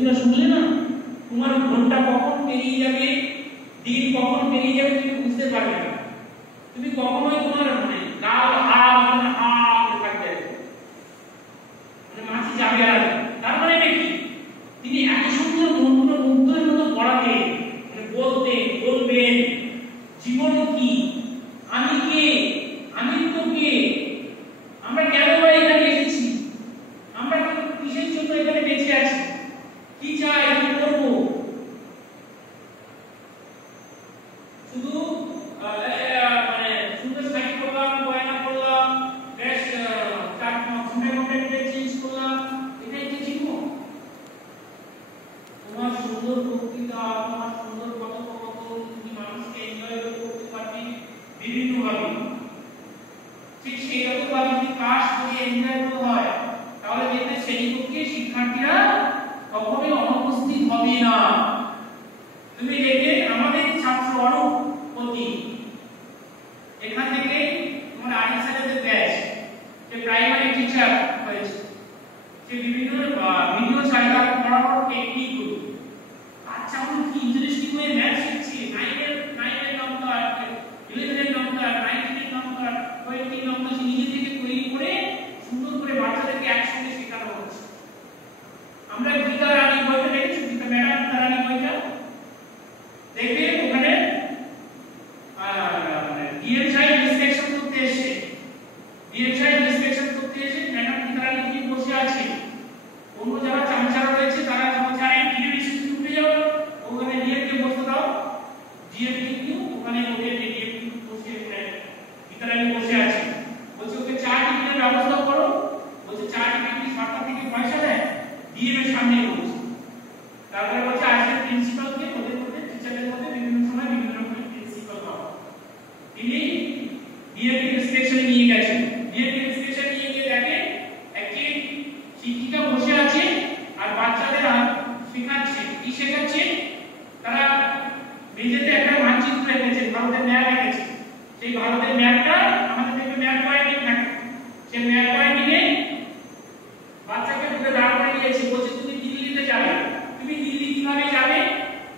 প্রস্তুতিটা শুনলে না, তোমার ঘন্টা কখন পেরিয়ে যাবে, দিন কখন পেরিয়ে যাবে তুমি বুঝতে পারবে না। তুমি কখনোই তোমার মানে গাল থাকবে, মানে মাছি যাবে আর। তার মানে কি, তিনি এত সুন্দর মুগ্ধের মতো পড়াতে, মানে বলবেন জীবন কি, আমি কে, আমি তো কে, আমরা কেন এখানে এসেছি, আমরা কিসের জন্য এখানে বেঁচে আছি, কি চাই, কি করব। শুধু মানে সুন্দর শাড়ি পরলাম, গয়না পরলাম, বেশ চার ঘন্টা চেঞ্জ করলাম, এটাই কি জীবন? তোমার সুন্দর বক্তৃতা, তোমার সুন্দর কথোপকথন তুমি মানুষকে এনজয় করতে পারবে বিভিন্ন ভাবে। ঠিক সেই রকম ভাবে যদি ক্লাস করে এনজয় করতে হয়, তাহলে দেখবে শ্রেণীকক্ষে শিক্ষার্থীরা কখনোই অনুপস্থিত হবে না। তুমি দেখবে আমাদের ছাত্র অনুপতি এখান থেকে তোমার আরিফ স্যারের ব্যাচ, যে প্রাইমারি টিচার হয়েছে, সে বিভিন্ন ভিডিও ছাড়া পড়ানোর টেকনিক গুলো, বাচ্চাগুলো কি ইন্টারেস্টিং হয়ে ম্যাথ শিখছে, 9 এর নাম্বার, 11 এর নাম্বার, 19 এর নাম্বার, 20 নাম্বার সে নিজে থেকে তৈরি করে সুন্দর করে বাচ্চাদেরকে একসঙ্গে শেখানো হচ্ছে। আমরা গীতা রানী বইটা দেখেছি, গীতা ম্যাডাম গীতা রানী বইটা দেখবে, ওখানে ডিএম সাহেব ইন্সপেকশন করতে এসে, ম্যাডাম গীতা রানী কি বসে আছে, অন্য যারা চামচারা রয়েছে তারা চায় ডিএম এসে উঠে যাও, ওখানে ডিএম কে বসতে দাও, ডিএম কিন্তু ওখানে ওদের ডিএম বসে, গীতা রানী বসে আছে, বলছে ওকে চা টিফিনের ব্যবস্থা করো, বলছে চা টিফিন কি সরকার থেকে পয়সা দেয়, ডিএম এর সামনে বলছে। তারপরে বলছে আজকে প্রিন্সিপালকে ওদের মধ্যে টিচারদের মধ্যে বিভিন্ন সময় বিভিন্ন রকমের প্রিন্সিপাল পাওয়া, তিনি ডিএম ইন্সপেকশনে নিয়ে গেছেন, ডিএম ইন্সপেকশন নিয়ে গিয়ে দেখে একটি শিক্ষিকা বসে আছে আর বাচ্চাদের শেখাচ্ছে, কি শেখাচ্ছে, তারা মেঝেতে একটা মানচিত্র এঁকেছে, ভারতের ম্যাপ এঁকেছে, সেই ভারতের ম্যাপটা আমাদের দেখবে ম্যাপ পয়েন্টিং থাকে, সেই ম্যাপ পয়েন্টিংয়ে বাচ্চাকে পুরো দাঁড় করে দিয়েছে, বলছে তুমি দিল্লিতে যাবে, তুমি দিল্লি কিভাবে যাবে,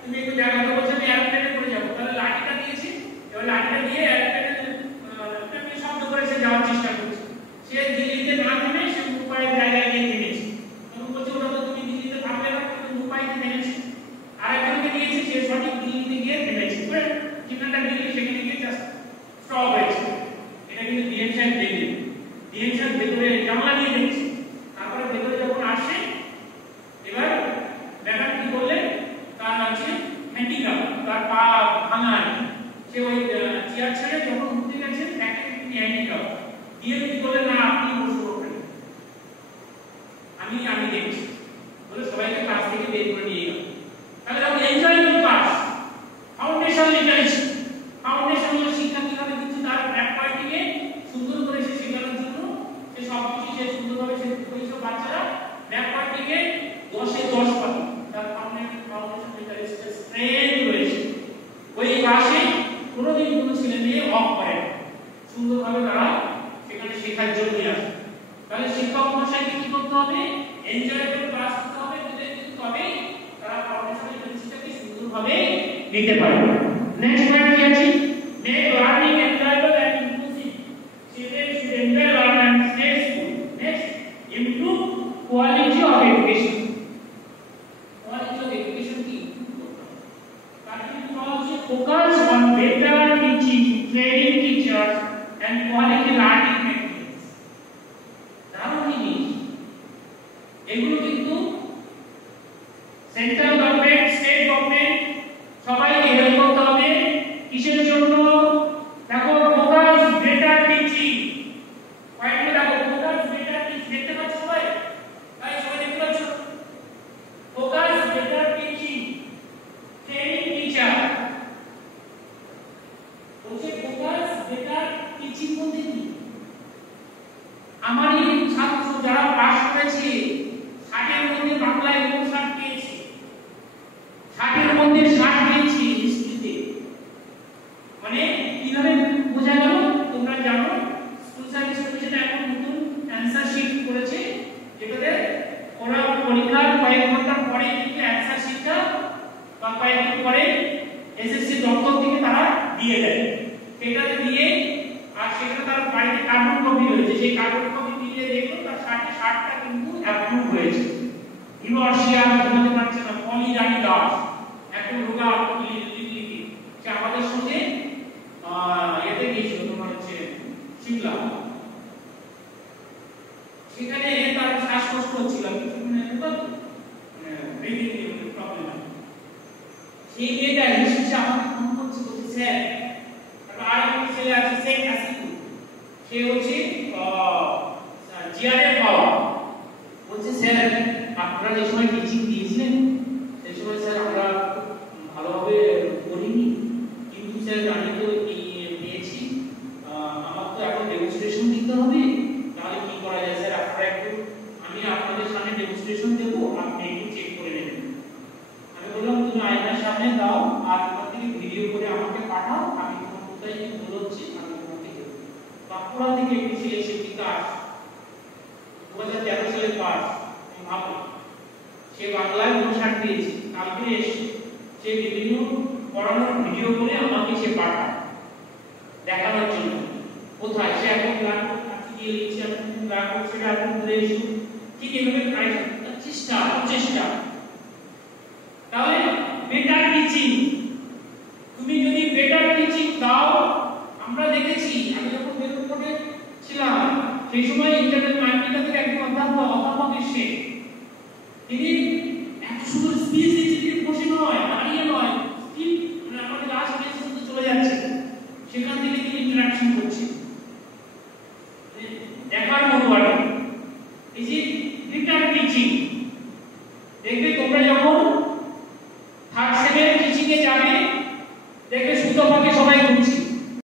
তুমি একটু দেখাতে, বলছে আমি এয়ারপ্লেনে করে যাবো, তাহলে লাঠিটা দিয়েছি, এবার লাঠিটা দিয়ে এয়ারপ্লেনে শব্দ করে সে যাওয়ার চেষ্টা করছে, সে দিল্লিতে না থেমে সে মুম্বাইয়ের জায়গায় গিয়ে থেমেছে, তখন বলছে ওটা তো তুমি দিল্লিতে থাকবে না, তুমি মুম্বাইতে থেমেছে, আরেকজনকে দিয়েছে সে সঠিক দিল্লিতে গিয়ে থেমেছে, যেখানটা দিল্লি সেখানে গিয়ে জাস্ট স্টপ হয়েছে। এটা কিন্তু ডিএম সাহেব দেখলেন, ডিএম সাহেব ভেতরে জানলা দিয়ে দেখছে, তারপরে ভেতরে যখন আসে, এবার ম্যাডাম কি করলেন, তার আছে হ্যান্ডিক্যাপ, তার পা ভাঙা, সে ওই চেয়ার ছেড়ে যখন উঠতে গেছেন দেখেন তিনি হ্যান্ডিক্যাপ, ডিএম কি করলেন, না আপনি বসে ওঠেন, আমি দেখছি, বলে সবাইকে ক্লাস থেকে বের করে নিয়ে গেল। তাহলে দেখো enjoyment class, foundation literacy, foundation শিক্ষা কিভাবে কিছু তার ম্যাপ পয়েন্টিংয়ে সুন্দর করে সে শেখানোর জন্য সে সবকিছু সে সুন্দরভাবে সে করেছে, বাচ্চারা ম্যাপ পয়েন্টিংয়ে 10 এ 10 পাবে, তার ফাউন্ডেশন লিটারেসি স্ট্রেন্থ রয়েছে। ওই ক্লাসে কোনোদিন কোনো ছেলে মেয়ে অফ করে না, সুন্দরভাবে তারা সেখানে শেখার জন্য আসে। তাহলে শিক্ষক মশাইকে কি করতে হবে, এনজয়েবল ক্লাস করতে হবে, তবে তারা ফাউন্ডেশন লিটারেসিটাকে সুন্দরভাবে নিতে পারবে। নেক্সট পয়েন্ট কি আছে, make learning enjoyable and inclusive, children should enjoy learn and stay school. Next, improve quality of education. Quality of education কি focus on better teaching, training teachers and quality learning materials. দারুণ জিনিস এগুলো, কিন্তু central government, state government সবাইকে help করতে হবে। কিসের জন্য, দেখো ফোকাস বেটার টিচিং, পয়েন্টে দেখো ফোকাস বেটার টিচিং, দেখতে পাচ্ছ সবাই, তাই সবাই দেখতে পাচ্ছ, focus better teaching, training teacher, focus better teaching বলতে কি, আমারই ছাত্র যারা পাস করেছে 60 এর মধ্যে বাংলায় 60 পেয়েছে, 60 এর মধ্যে 60 পেয়েছে হিস্ট্রিতে, মানে কিভাবে বোঝা গেল, তোমরা জানো স্কুল সার্ভিস কমিশন এখন নতুন অ্যানসার শিট করেছে, যেটাতে ওরা পরীক্ষার কয়েক ঘন্টা পরে থেকে বা কয়েকদিন পরে এসএসসি দপ্তর থেকে তারা দিয়ে দেয়, সেটাতে দিয়ে আর সেটা তার বাড়িতে কার্বন কপি হয়েছে, সেই কার্বন কপি দিয়ে দেখলো তার 60টা কিন্তু অ্যাপ্রুভ হয়েছে। ইউনিভার্সিটি জানাতে পারছে না পলি রানী দাস এখন রোগা লিখি সে আমাদের সঙ্গে এতে গিয়েছিল তোমার হচ্ছে সিমলা, সেখানে তার শ্বাসকষ্ট হচ্ছিল প্রবলেম। সেই মেয়েটা এসে আমাকে ফোন করছে, বলছে স্যার আর একটা ছেলে আছে শেখ আসিফুল, সে হচ্ছে জিআরএফ পাওয়া, বলছে স্যার আপনারা যে সময় টিচিং দিয়েছিলেন সেই সময় স্যার আমরা ভালোভাবে করিনি, কিন্তু স্যার আমি তো পেয়েছি, আমার তো এখন ডেমনস্ট্রেশন দিতে হবে, তাহলে কি করা যায় স্যার আপনারা একটু, আমি আপনাদের সামনে ডেমনস্ট্রেশন দেবো, আপনি একটু চেক করে নেবেন। আমি বললাম তুমি আয়নার সামনে দাও আর তোমার থেকে ভিডিও করে আমাকে পাঠাও, আমি তোমার কোথায় কি ভুল হচ্ছে আমি তোমাকে দেবো। বাঁকুড়া থেকে একটি ছেলে সে বিকাশ 2013 সালে পাস, ভাবো সে বাংলায় 59 পেয়েছে, কালকে এসে সে বিভিন্ন পড়ানোর ভিডিও করে আমাকে সে পাঠায় দেখানোর জন্য কোথায় সে এখন গান করতে গিয়ে লিখছে, আমি গান করছে এখন ঘুরে এসে ঠিক এভাবে চেষ্টা। তাহলে বেটার টিচিং, তুমি যদি বেটার টিচিং দাও, আমরা দেখেছি আমি যখন বেলুড়মঠে ছিলাম সেই সময় ইন্টারনেট মার্কেটিং একজন অধ্যাপক এসে তিনি এত সুন্দর স্পিচ দিচ্ছেন, বসে নয় দাঁড়িয়ে নয়, স্পিচ মানে আমাদের লাস্ট বেঞ্চ পর্যন্ত চলে যাচ্ছে, সেখান থেকে তিনি ইন্টারাকশন করছে দেখার মতো আর এই যে বেটার টিচিং। দেখবে তোমরা যখন থার্ড সেমের টিচিং এ যাবে